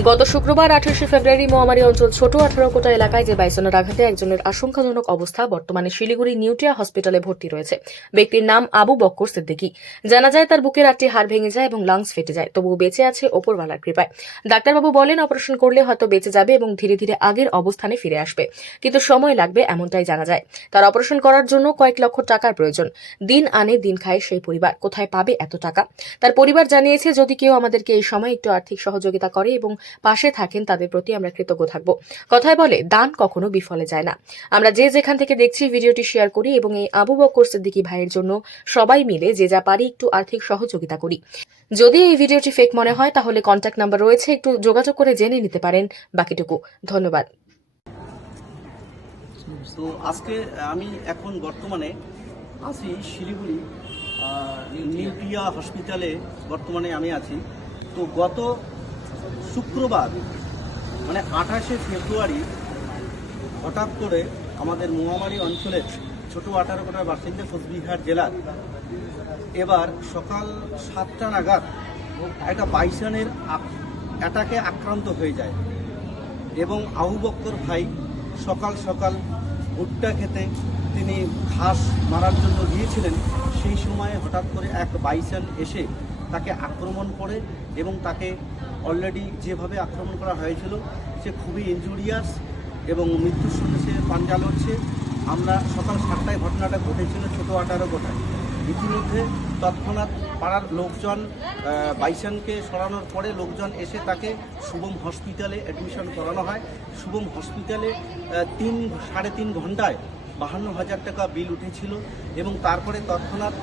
গত শুক্রবার আঠাশে ফেব্রুয়ারি মহামারী অঞ্চল ছোট আঠারো কোটা এলাকায় যে বাইসনের আঘাতে একজনের আশঙ্কাজনক অবস্থা, বর্তমানে শিলিগুড়ি নিউটিয়া হসপিটালে ভর্তি রয়েছে। ব্যক্তির নাম আবু বক্কর সিদ্দিকী। জানা যায় তার বুকের আটটি হাড় ভেঙে যায় এবং লাংস ফেটে যায়, তবুও বেঁচে আছে ওপরওয়ালার কৃপায়। ডাক্তারবাবু বলেন, অপারেশন করলে হয়তো বেঁচে যাবে এবং ধীরে ধীরে আগের অবস্থানে ফিরে আসবে। কিন্তু সময় লাগবে, এমনটাই জানা যায়। তার অপারেশন করার জন্য কয়েক লক্ষ টাকার প্রয়োজন। দিন আনে, দিন খায় সেই পরিবার। কোথায় পাবে এত টাকা? তার পরিবার জানিয়েছে, যদি কেউ আমাদেরকে এই সময় একটু আর্থিক সহযোগিতা করে এবং পাশে থাকেন, তাদের প্রতি আমরা কৃতজ্ঞ থাকব। কথায় বলে, দান কখনো বিফলে যায় না। আমরা যে যেখান থেকে দেখছি ভিডিওটি শেয়ার করি এবং এই আবু বক্কর সিদ্দিকী ভাইয়ের জন্য সবাই মিলে যে যা পারি একটু আর্থিক সহযোগিতা করি। যদি এই ভিডিওটি ফেক মনে হয়, তাহলে কন্ট্যাক্ট নাম্বার রয়েছে, একটু যোগাযোগ করে জেনে নিতে পারেন বাকিটুকু। ধন্যবাদ। তো আজকে আমি এখন বর্তমানে আছি শিলিগুড়ি নিউক্লিয়া হসপিটালে বর্তমানে আমি আছি। তো গত শুক্রবার মানে আঠাশে ফেব্রুয়ারি, হঠাৎ করে আমাদের মহামারী অঞ্চলের ছোট আঠারো কোটার বাসিন্দা কোচবিহার জেলার এবার সকাল সাতটা নাগাদ একটা বাইসানের অ্যাটাকে আক্রান্ত হয়ে যায় এবং আবু বক্কর ভাই সকাল সকাল ভুট্টা খেতে তিনি ঘাস মারার জন্য গিয়েছিলেন। সেই সময় হঠাৎ করে এক বাইসান এসে তাকে আক্রমণ করে এবং তাকে অলরেডি যেভাবে আক্রমণ করা হয়েছিল, সে খুবই ইনজুরিয়াস এবং মৃত্যুর সঙ্গে সে পাঞ্জা লড়ছে। আমরা সকাল সাতটায় ঘটনাটা ঘটেছিল ছোট আঠারো গোটায় ইতিমধ্যে তৎক্ষণাৎ পাড়ার লোকজন বাইসানকে সরানোর পরে লোকজন এসে তাকে শুভম হসপিটালে অ্যাডমিশন করানো হয়। শুভম হসপিটালে তিন, সাড়ে তিন ঘন্টায় বাহান্ন হাজার টাকা বিল উঠেছিল এবং তারপরে তৎক্ষণাৎ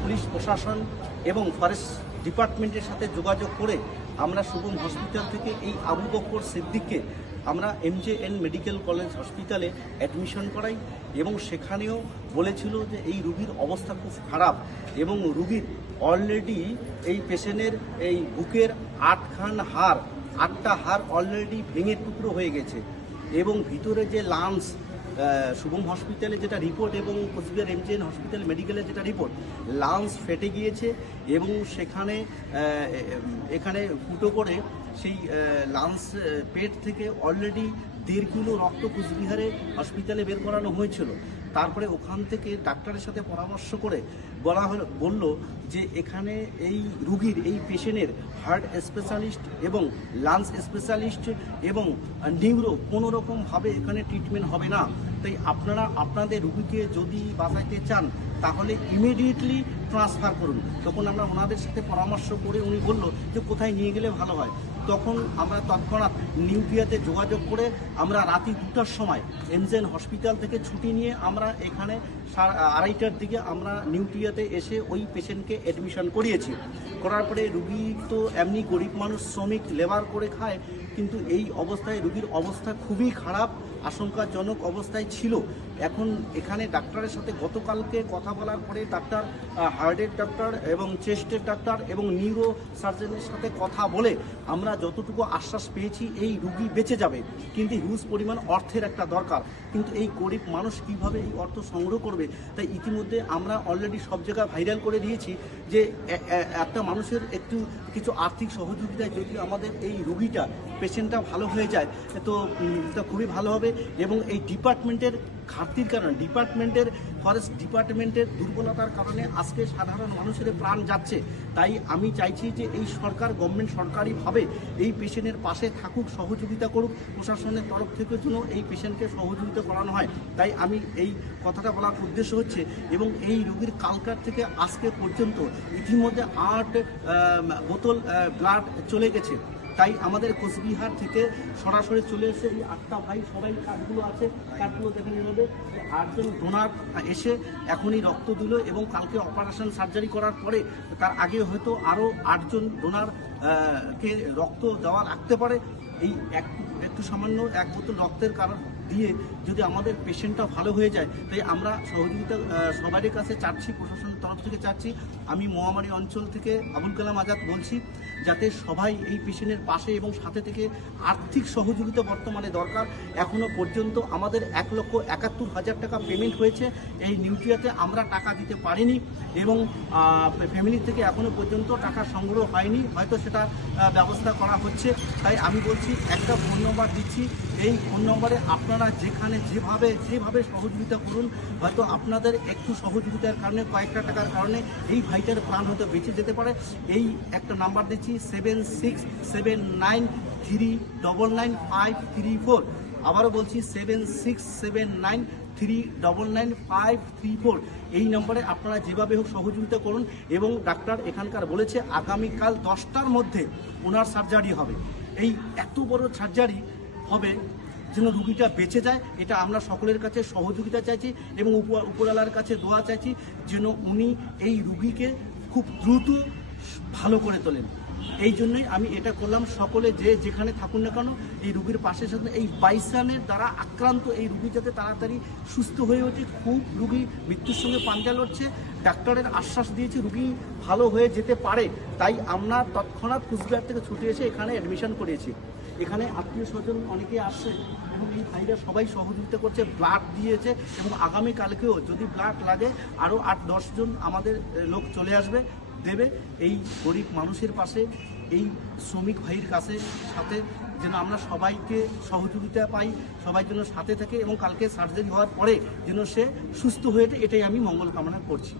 পুলিশ প্রশাসন এবং ফরেস্ট ডিপার্টমেন্টের সাথে যোগাযোগ করে আমরা শুভম হসপিটাল থেকে এই আবু বক্কর সিদ্দিককে আমরা এমজেএন মেডিকেল কলেজ হসপিটালে অ্যাডমিশন করাই এবং সেখানেও বলেছিল যে এই রুগীর অবস্থা খুব খারাপ এবং রুগীর অলরেডি এই পেশেন্টের এই বুকের আটখান হাড়, আটটা হাড় অলরেডি ভেঙে টুকরো হয়ে গেছে এবং ভিতরে যে লাংস শুভম হসপিটালে যেটা রিপোর্ট এবং কোচবিহার এমজিএন হসপিটাল মেডিকেলের যেটা রিপোর্ট লাংস ফেটে গিয়েছে এবং সেখানে এখানে ফুটো করে সেই লাংস পেট থেকে অলরেডি দেড় কিলো রক্ত কুচবিহারে হসপিটালে বের করানো হয়েছিল। তারপরে ওখান থেকে ডাক্তারের সাথে পরামর্শ করে বলা হলো, বলল যে এখানে এই রুগীর, এই পেশেন্টের হার্ট স্পেশালিস্ট এবং লাংস স্পেশালিস্ট এবং নিউরো কোনো রকমভাবে এখানে ট্রিটমেন্ট হবে না। তাই আপনারা, আপনাদের রুগীকে যদি বাঁচাইতে চান, তাহলে ইমিডিয়েটলি ট্রান্সফার করুন। তখন আমরা ওনাদের সাথে পরামর্শ করে উনি বলল যে কোথায় নিয়ে গেলে ভালো হয়। তখন আমরা তৎক্ষণাৎ নিউক্লিয়াতে যোগাযোগ করে আমরা রাতি দুটার সময় এনজেন হসপিটাল থেকে ছুটি নিয়ে আমরা এখানে আড়াইটার দিকে আমরা নিউক্লিয়াতে এসে ওই পেশেন্টকে অ্যাডমিশন করিয়েছি। করার পরে রুগী তো এমনি গরিব মানুষ, শ্রমিক লেবার করে খায়, কিন্তু এই অবস্থায় রুগীর অবস্থা খুবই খারাপ, আশঙ্কাজনক অবস্থায় ছিল। এখন এখানে ডাক্তারের সাথে গতকালকে কথা বলার পরে ডাক্তার হার্টের ডাক্তার এবং চেস্টের ডাক্তার এবং নিউরো সার্জনের সাথে কথা বলে আমরা যতটুকু আশ্বাস পেয়েছি, এই রুগী বেঁচে যাবে। কিন্তু হিউজ পরিমাণ অর্থের একটা দরকার। কিন্তু এই গরিব মানুষ কীভাবে এই অর্থ সংগ্রহ করবে? তাই ইতিমধ্যে আমরা অলরেডি সব জায়গায় ভাইরাল করে দিয়েছি যে একটা মানুষের একটু কিছু আর্থিক সহযোগিতায় যদি আমাদের এই রুগীটা পেশেন্টটা ভালো হয়ে যায়, তো খুবই ভালো হবে এবং এই ডিপার্টমেন্টের ঘাটতির কারণে ডিপার্টমেন্টের ফরেস্ট ডিপার্টমেন্টের দুর্বলতার কারণে আজকে সাধারণ মানুষের প্রাণ যাচ্ছে। তাই আমি চাইছি যে এই সরকার গভর্নমেন্ট সরকারিভাবে এই পেশেন্টের পাশে থাকুক, সহযোগিতা করুক, প্রশাসনের তরফ থেকে যেন এই পেশেন্টকে সহযোগিতা করানো হয়। তাই আমি এই কথাটা বলার উদ্দেশ্য হচ্ছে এবং এই রোগীর কালকার থেকে আজকে পর্যন্ত ইতিমধ্যে আট বোতল ব্লাড চলে গেছে। তাই আমাদের কোচবিহার থেকে সরাসরি চলে এসে এই আটটা ভাই, সবাই কার্ডগুলো আছে কার্ডগুলো দেখে নিয়ে নেবে আটজন ডোনার এসে এখনই রক্ত দিল এবং কালকে অপারেশন সার্জারি করার পরে তার আগে হয়তো আরও আটজন ডোনার কে রক্ত দেওয়া রাখতে পারে। এই একটু সামান্য এক বোতল রক্তের কারণ দিয়ে যদি আমাদের পেশেন্টটা ভালো হয়ে যায়, তাই আমরা সহযোগিতা সবারই কাছে চাচ্ছি, প্রশাসনের তরফ থেকে চাচ্ছি। আমি মহামারী অঞ্চল থেকে আবুল কালাম আজাদ বলছি, যাতে সবাই এই পেশেন্টের পাশে এবং সাথে থেকে আর্থিক সহযোগিতা বর্তমানে দরকার। এখনও পর্যন্ত আমাদের এক লক্ষ একাত্তর হাজার টাকা পেমেন্ট হয়েছে। এই নিউট্রিয়াতে আমরা টাকা দিতে পারিনি এবং ফ্যামিলি থেকে এখনও পর্যন্ত টাকা সংগ্রহ হয়নি। হয়তো সেটা ব্যবস্থা করা হচ্ছে। তাই আমি বলছি, একটা ফোন নম্বর দিচ্ছি। এই ফোন নম্বরে আপনারা যেখানে যেভাবে যেভাবে সহযোগিতা করুন, হয়তো আপনাদের একটু সহযোগিতার কারণে, কয়েকটা টাকার কারণে এই ভাইটার প্রাণ হয়তো বেঁচে যেতে পারে। এই একটা নাম্বার দিচ্ছি, seven six seven nine three double nine five three four. আবারও বলছি, seven six seven nine three double nine five three four. এই নম্বরে আপনারা যেভাবে হোক সহযোগিতা করুন এবং ডাক্তার এখানকার বলেছে, আগামীকাল দশটার মধ্যে ওনার সার্জারি হবে। এই এত বড় সার্জারি হবে যেন রুগীটা বেঁচে যায়, এটা আমরা সকলের কাছে সহযোগিতা চাইছি এবং উপ- উপরওয়ালার কাছে দোয়া চাইছি যেন উনি এই রুগীকে খুব দ্রুত ভালো করে তোলেন। এই জন্যই আমি এটা করলাম সকলে যে যেখানে থাকুন না কেন, এই রুগীর পাশে সাথে এই বাইসানের দ্বারা আক্রান্ত এই রুগী যাতে তাড়াতাড়ি সুস্থ হয়ে ওঠে, খুব রুগী মৃত্যুর সঙ্গে পাঞ্জা লড়ছে, ডাক্তারের আশ্বাস দিয়েছে রুগী ভালো হয়ে যেতে পারে, তাই আমরা তৎক্ষণাৎ কুচবিহার থেকে ছুটে এসে এখানে অ্যাডমিশন করিয়েছি। এখানে আত্মীয় স্বজন অনেকে আসছে, এবং এই ভাইরা সবাই সহযোগিতা করছে ব্লাড দিয়েছে, এবং আগামী কালকেও যদি ব্লাড লাগে আরও আট দশজন আমাদের লোক চলে আসবে, দেবে এই গরিব মানুষের পাশে, এই শ্রমিক ভাইয়ের কাছে, সাথে যেন আমরা সবাইকে সহযোগিতা পাই, সবাই যেন সাথে থাকে, এবং কালকে সার্জারি হওয়ার পরে যেন সে সুস্থ হয়ে এটাই আমি মঙ্গল কামনা করছি।